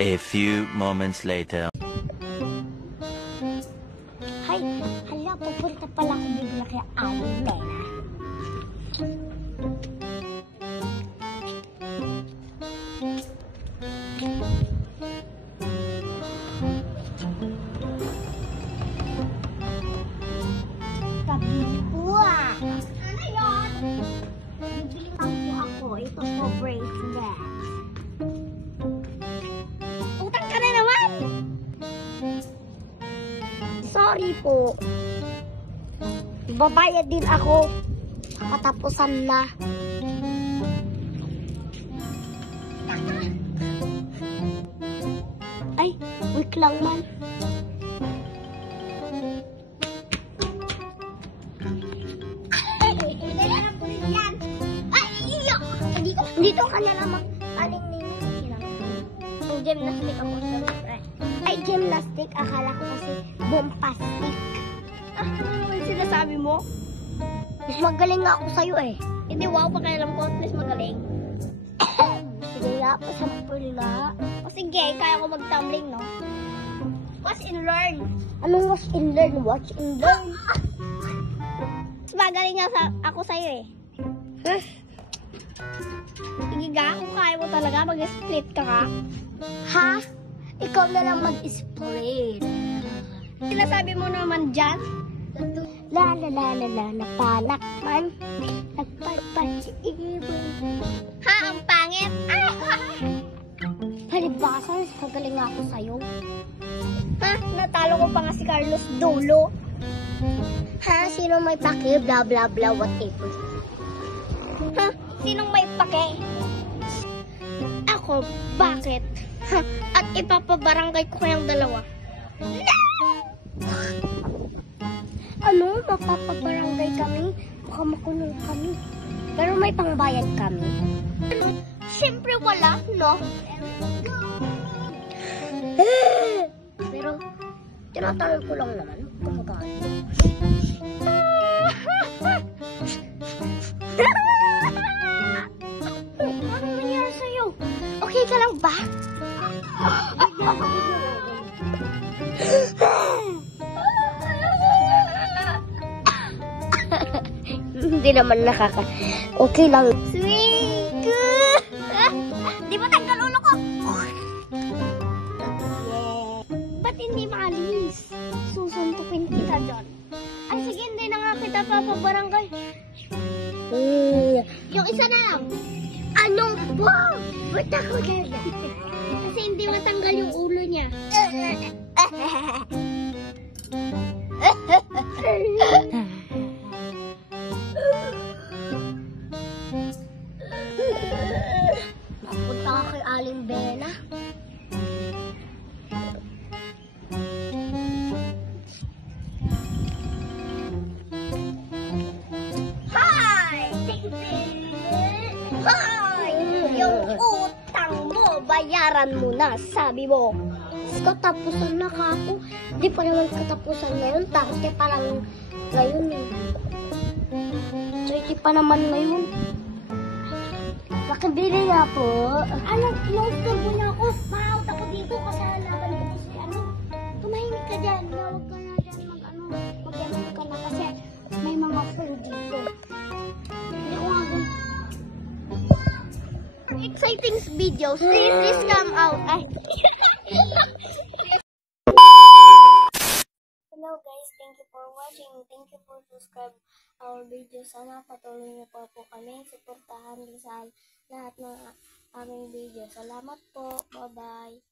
A few moments later. Hay, hala, pupunta pala ako bigla kay Aling Lena. Kabili po ah. Ano yun? Bibili lang po ako. Ito po bracelet. Utang ka na naman! Sorry po. Babayad din ako. Katapusan na. Ay, wait lang man. Dito ka na lang mag-aling ninyo. Gymnastic ako sa ay, gymnastic. Akala ko kasi bombastic. Ano sinasabi mo? Mas magaling nga ako sa'yo eh. Hindi, wow, pakialam ko. Please magaling. Sige nga, pasampul nga. O sige, kaya ko mag-tumbling, no? Watch and learn. Anong watch and learn? Watch and learn. Mas magaling nga ako sa'yo eh. Huh? Sige nga, kung kaya mo talaga, mag-split ka ka. Ha? Ikaw na lang mag-split. Sinasabi mo naman dyan? La la la la la, napanak man. Nagpapasiibon. Ha? Ang pangit? Halibasan, magaling nga ako sa'yo. Ha? Natalo ko pa nga si Carlos Dulo. Ha? Sino may pake? Bla bla bla, whatever. Ha? Sinong may pake? Ako, bakit? Ha? At ipapabarangay ko kayang dalawa. No! Ano? Mapapabarangay kami? Baka makulong kami. Pero may pangbayad kami. Ano? Siyempre wala, no? Pero, tinatanong ko lang naman. Kapagano. Anong nangyari sa'yo? Okay ka lang ba? Hindi naman nakaka... Okay lang. Sweet! Di ba tanggal ulo ko? Yeah. Ba't hindi maalis? Susuntukin kita dyan. Ay sige, hindi na nga kita papabarangay. Yung isa na lang. Anong po? Ba't ako dyan? Kasi hindi matanggal yung ulo niya. Napunta ka kay Aling Bena. Hi! Hi! Yung utang mo, bayaran mo na, sabi mo. Katapusan na ka ako. Di pa naman katapusan ngayon. Tapos kaya parang ngayon eh. 30 pa naman ngayon. Makibili nga po. Ano, no-turbo mo na ako. Ma-out ako dito kasi halaman ko kasi ano. Tumahimik ka dyan. Huwag ka na dyan mag-yaman ka na kasi may mga full dito. Hindi ko nga exciting videos. Please come out. Ay. Hello guys, thank you for watching. Thank you for subscribe our video. Sana patuloy niyo po kami suportahan sa lahat ng aming video. Salamat po. Bye-bye.